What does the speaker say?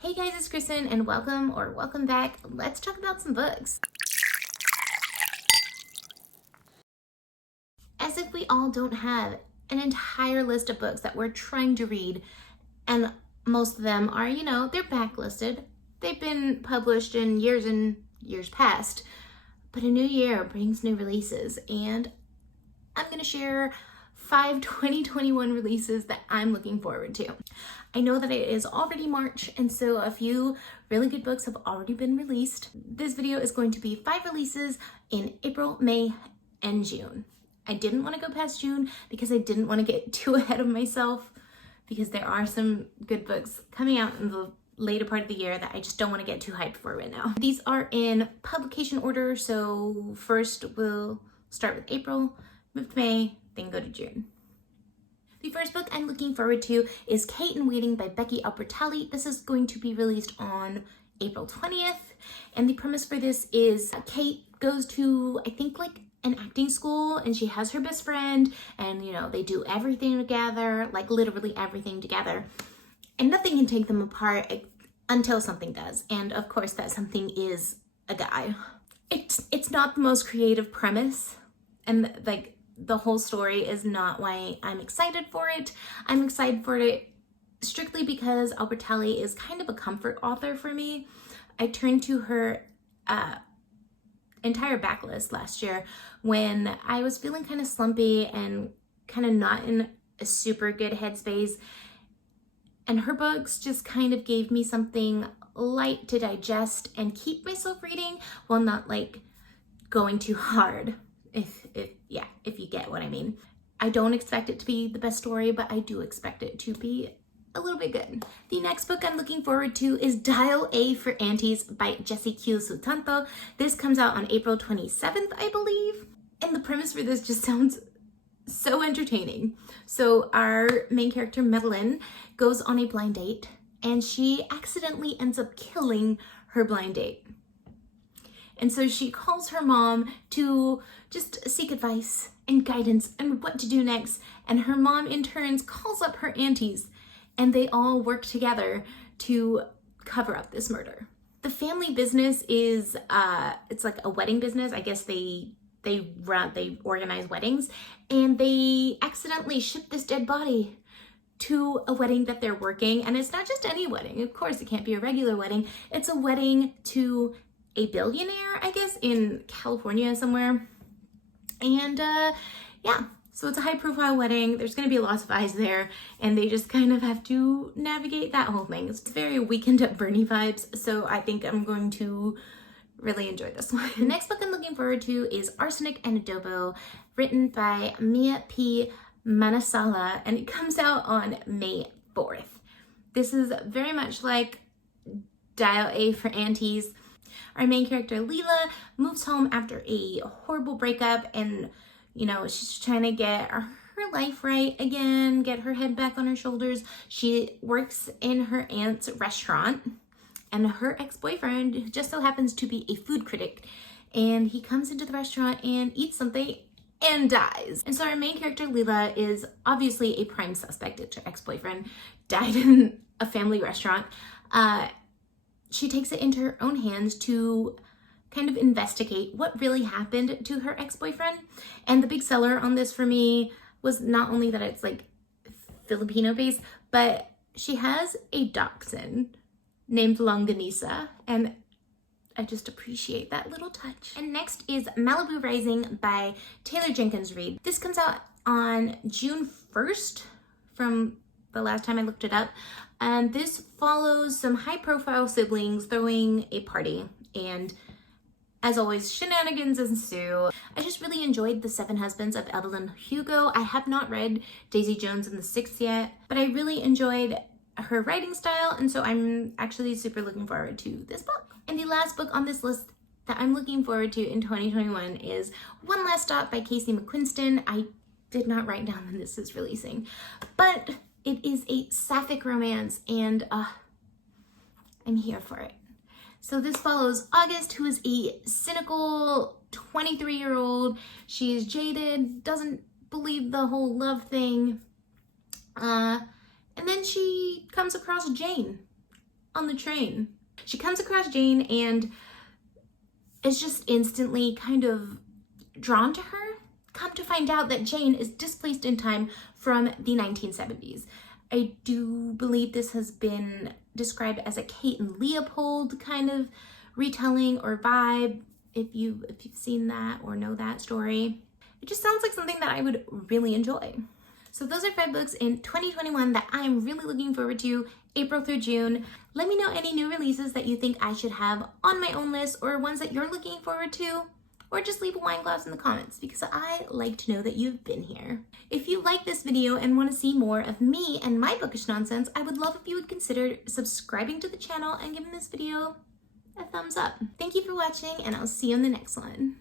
Hey guys, it's Kristen and welcome back. Let's talk about some books. As if we all don't have an entire list of books that we're trying to read, and most of them are, they're backlisted. They've been published in years and years past, but a new year brings new releases, and I'm going to share 5 2021 releases that I'm looking forward to. I know that it is already March, and so a few really good books have already been released. This video is going to be 5 releases in April, May, and June. I didn't want to go past June because I didn't want to get too ahead of myself, because there are some good books coming out in the later part of the year that I just don't want to get too hyped for right now. These are in publication order, so first we'll start with April, move to May, then go to June. The first book I'm looking forward to is Cait in Waiting by Becky Albertalli. This is going to be released on April 20th. And the premise for this is Cait goes to, I think, like an acting school, and she has her best friend, and they do everything together, like literally everything together. And nothing can take them apart until something does. And of course that something is a guy. It's not the most creative premise, and like the whole story is not why I'm excited for it. I'm excited for it strictly because Albertalli is kind of a comfort author for me. I turned to her entire backlist last year when I was feeling kind of slumpy and kind of not in a super good headspace. And her books just kind of gave me something light to digest and keep myself reading while not like going too hard. If you get what I mean. I don't expect it to be the best story, but I do expect it to be a little bit good. The next book I'm looking forward to is Dial A for Aunties by Jessie Sutanto. This comes out on April 27th, I believe. And the premise for this just sounds so entertaining. So our main character, Madeline, goes on a blind date, and she accidentally ends up killing her blind date. And so she calls her mom to just seek advice and guidance and what to do next. And her mom in turns calls up her aunties, and they all work together to cover up this murder. The family business is, it's like a wedding business. I guess they organize weddings, and they accidentally ship this dead body to a wedding that they're working. And it's not just any wedding. Of course, it can't be a regular wedding. It's a wedding to a billionaire, I guess, in California somewhere. And so it's a high profile wedding. There's going to be lots of eyes there, and they just kind of have to navigate that whole thing. It's very Weekend at Bernie vibes, so I think I'm going to really enjoy this one. The next book I'm looking forward to is Arsenic and Adobo, written by Mia P. Manasala, and it comes out on May 4th. This is very much like Dial A for Aunties. Our main character, Leela, moves home after a horrible breakup, and, she's trying to get her life right again, get her head back on her shoulders. She works in her aunt's restaurant, and her ex-boyfriend just so happens to be a food critic, and he comes into the restaurant and eats something and dies. And so our main character, Leela, is obviously a prime suspect. It's her ex-boyfriend died in a family restaurant. She takes it into her own hands to kind of investigate what really happened to her ex-boyfriend. And the big seller on this for me was not only that it's like Filipino based, but she has a dachshund named Longanisa, and I just appreciate that little touch. And next is Malibu Rising by Taylor Jenkins Reid. This comes out on June 1st from the last time I looked it up. And this follows some high-profile siblings throwing a party, and as always, shenanigans ensue. I just really enjoyed The Seven Husbands of Evelyn Hugo. I have not read Daisy Jones and the Six yet, but I really enjoyed her writing style, and so I'm actually super looking forward to this book. And the last book on this list that I'm looking forward to in 2021 is One Last Stop by Casey McQuiston. I did not write down when this is releasing, but it is a sapphic romance, and I'm here for it. So this follows August, who is a cynical 23-year-old. She is jaded, doesn't believe the whole love thing. And then she comes across Jane, on the train. She comes across Jane and is just instantly kind of drawn to her. Come to find out that Jane is displaced in time from the 1970s. I do believe this has been described as a Cait and Leopold kind of retelling or vibe, if you've seen that or know that story. It just sounds like something that I would really enjoy. So those are 5 books in 2021 that I am really looking forward to, April through June. Let me know any new releases that you think I should have on my own list, or ones that you're looking forward to, or just leave a wine glass in the comments, because I like to know that you've been here. If you like this video and want to see more of me and my bookish nonsense, I would love if you would consider subscribing to the channel and giving this video a thumbs up. Thank you for watching, and I'll see you in the next one.